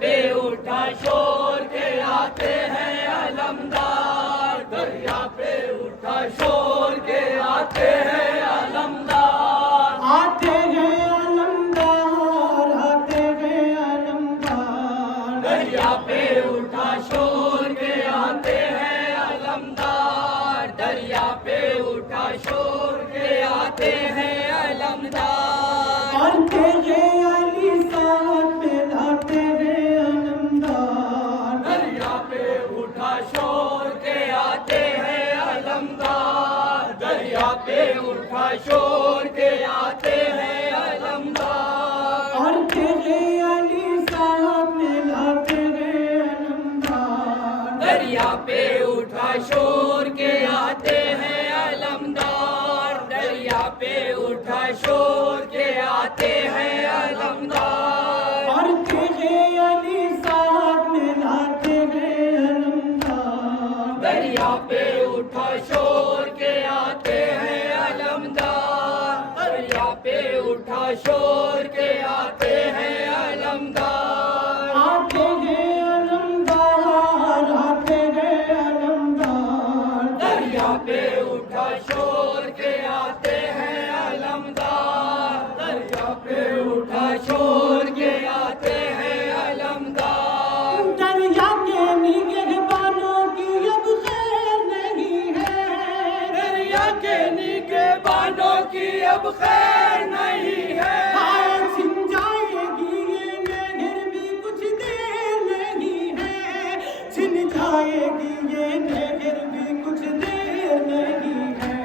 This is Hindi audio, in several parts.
पे उठा शोर के आते हैं अलमदार, दरिया पे उठा शोर के आते हैं अलमदार, आते हैं अलमदार, आते हैं अलमदार। दरिया पे उठा शोर के आते हैं अलमदार, दरिया पे उठा शोर के आते हैं अलमदार, और तेरे अली साथ में लाते हैं अलमदार। दरिया पे उठा शोर के आते हैं अलमदार, दरिया पे उठा शोर के आते हैं अलमदार, और तेरे अली साथ में लाते हैं अलमदार। दरिया पे उठा शोर के आते हैं अलमदार, दरिया पे उठा शोर के आते हैं अलमदार, और तेरे अली साथ में लाते हैं अलमदार। दरिया पे उठा शोर के आते हैं अलमदार, दरिया पे उठा शोर के आते हैं अलमदार, आते हैं अलमदार, आते हैं अलमदार। दरिया पे उठा शोर के आते हैं अलमदार, दरिया पे उठा शोर के आते हैं अलमदार, दरिया के निगहबानों की अब खैर नहीं है। दरिया के निगहबानों की अब खैर नहीं है, हाय छिन जाएगी ये नहर भी कुछ देर नहीं है। छिन जाएगी ये नहर भी कुछ देर नहीं है।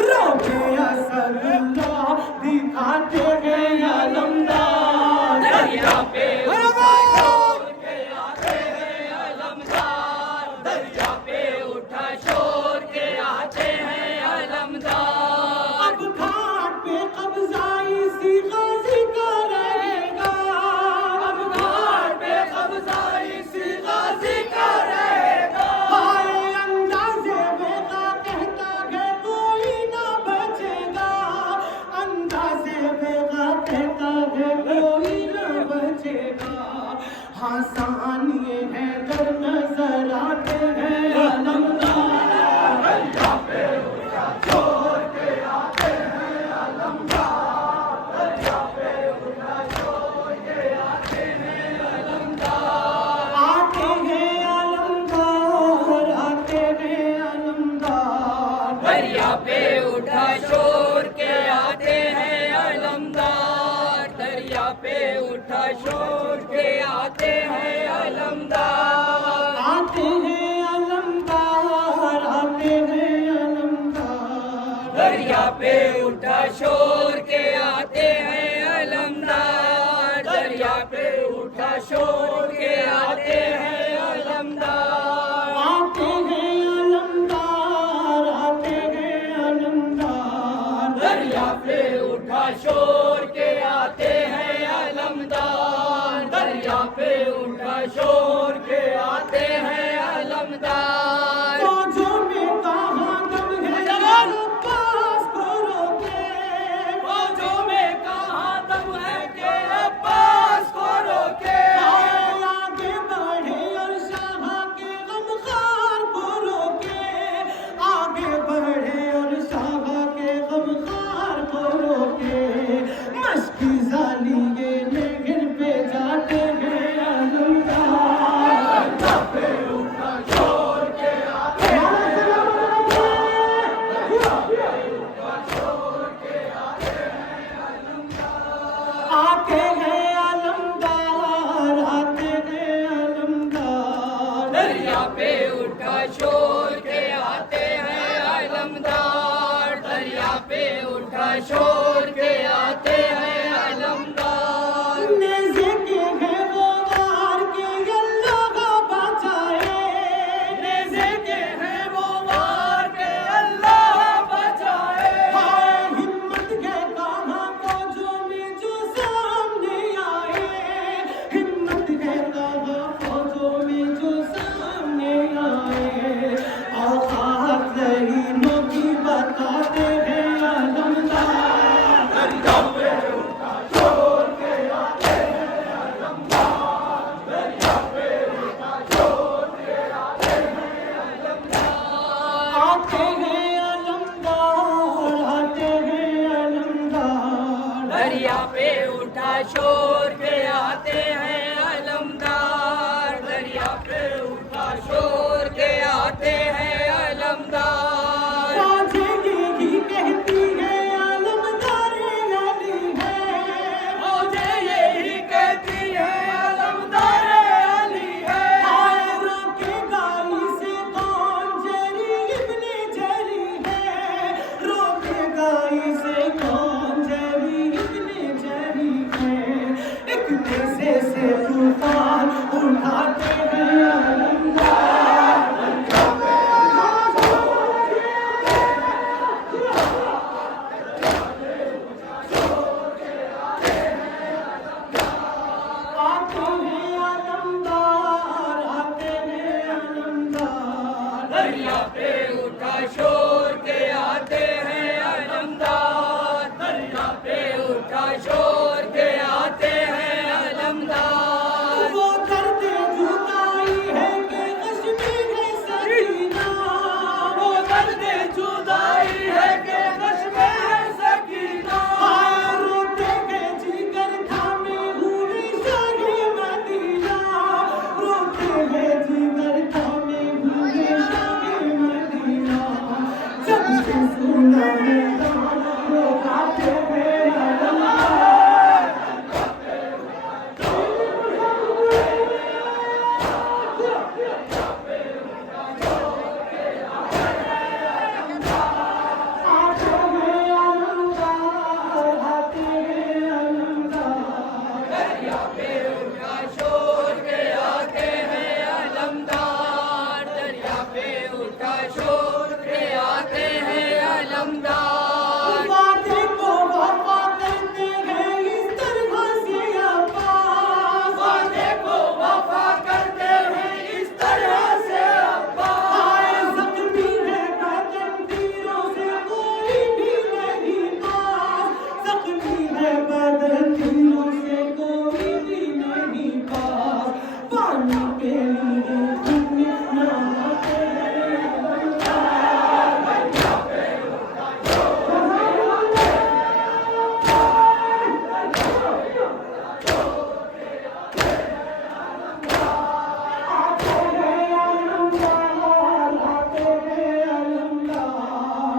रोके असदुल्लाह दिखाते हैं अलमदार। दरिया पे उठा शोर के आते हैं अलमदार, दरिया पे उठा शोर के आते हैं अलमदार, अब घाट पे कब्जा इसी गाजी का रहेगा। अब घाट पे कब्जा इसी गाजी का रहेगा, हाय अंदाज़े बेगा कहता है कोई ना बचेगा। अंदाज़े बेगा कहता है कोई ना बचेगा। हाँ सानिए है कर नजर आते हैं अलमदार। दरिया पे उठा शोर के आते हैं अलमदार, दरिया पे उठा शोर के आते हैं अलमदार, आते हैं अलमदार, आते हैं अलमदार। दरिया पे उठा शोर के आते हैं अलमदार, दरिया पे उठा शोर के आते हैं अलमदार, आते हैं अलमदार, आते हैं अलमदार। दरिया पे उठा शोर के आते हैं अलमदार, दरिया पे उठा शोर के आते हैं अलमदार, आते हैं अलमदार, आते हैं अलमदार। दरिया पे उठा शोर के आते हैं अलमदार, दरिया पे उठा शोर के आते हैं अलमदार, फौजों में कहाँ दम है अब्बास को रोके। फौजों में कहाँ दम है के अब्बास को रोके, आगे बढ़े और शाह के गमखार को रोके। आगे बढ़े और शाह के गमखार को रोके। मस्की जाली ये लेकिन पे जाते हैं अलमदार। दरिया पे उठा शोर के आते हैं आते हैं अलमदार, आते हैं अलमदार। दरिया पे उठा शोर के आते हैं अलमदार, दरिया पे उठा शोर के आते हैं अलमदार, नेज़े के हैं वो वार के अल्लाह बचाए। नेज़े के हैं वो वार के अल्लाह बचाए, हाय हिम्मत के कहाँ फौजों में जो सामने आए। हिम्मत के कहाँ फौजों में जो सामने आए। औकात ज़हीनों की बताते हैं अलमदार। दरिया पे दरिया पे उठा शोर के आते हैं अलमदार, दरिया पे उठा शोर के आते हैं अलमदार। राजे यही कहती है अलमदार अली है, मुझे यही कहती है अलमदार अली है। आए रोकेगा इसे कौन, जरी इब्ने जरी है, रोकेगा इसे कौन, जरी इब्ने जरी है। एक देशे से तूफान उठाते हैं अलमदार, आते हैं अलमदार, आते हैं अलमदार। दरिया पे उठा शोर के आते हैं अलमदार, दरिया पे उठा शोर के आते हैं अलमदार। वो दर्द जुदाई है कि कश्मीर है सकीना, वो दर्द जुदाई है कि कश्मे है सकीना। आए रोते गए जिगर थामे हुए शाहे मदीना, रोते गए जिगर थामे हुए शाहे मदीना। जब से सुना है वो गाते हैं अलमदार, आते हैं अलमदार, आते हैं अलमदार। दरिया पे उठा शोर के आते हैं अलमदार, दरिया पे उठा शोर के आते हैं अलमदार। वादे को वफा करते हैं इस तरह से अब्बास, वादे को वफा करते हैं इस तरह से अब्बास। आए जख्मी है बदन तीरों से कोई भी नहीं पास, जख्मी है बदन तीरों से कोई भी नहीं पास। पानी के लिए झुकने ना आते हैं अलमदार, आते हैं अलमदार।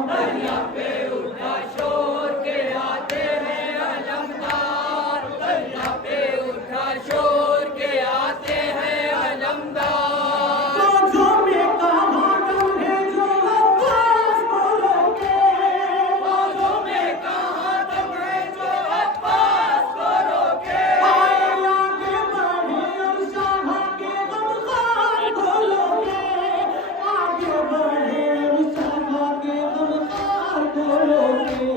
दरिया पे उठा शोर के आते हैं अलमदार, दरिया पे उठा शोर के आते हैं अलमदार। बाजों में कहाँ दम है जो अब्बास को रोके, बाजों में कहाँ दम है जो अब्बास को रोके। आए आगे बढ़े और शाह के गमखार को रोके, आगे बढ़े और शाह के गमखार को रोके।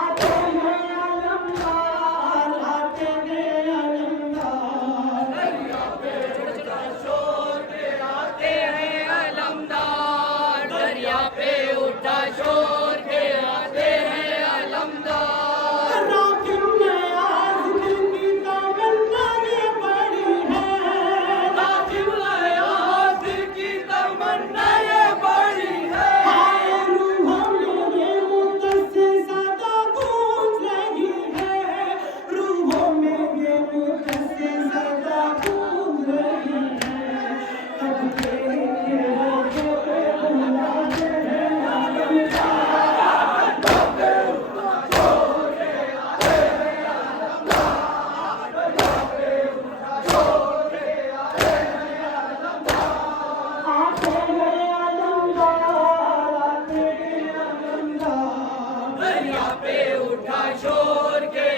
आते हैं अलमदार, आते हैं अलमदार। दरिया पे उठा शोर के आते हैं अलमदार, दरिया पे उठा शोर के आते हैं अलमदार। राकिब में आज दिल की तमन्नाएं बड़ी हैं, राकिब आज की तमन्नाएं बड़ी है। आए रूहों में ये मुकद्दस सदा गूंज रही है, रूहों में ये मुकद्दस सदा गूंज रही है। कब के होके बुलाते हैं अलमदार, आते हैं अलमदार, आते हैं अलमदार। दरिया पे उठा शोर के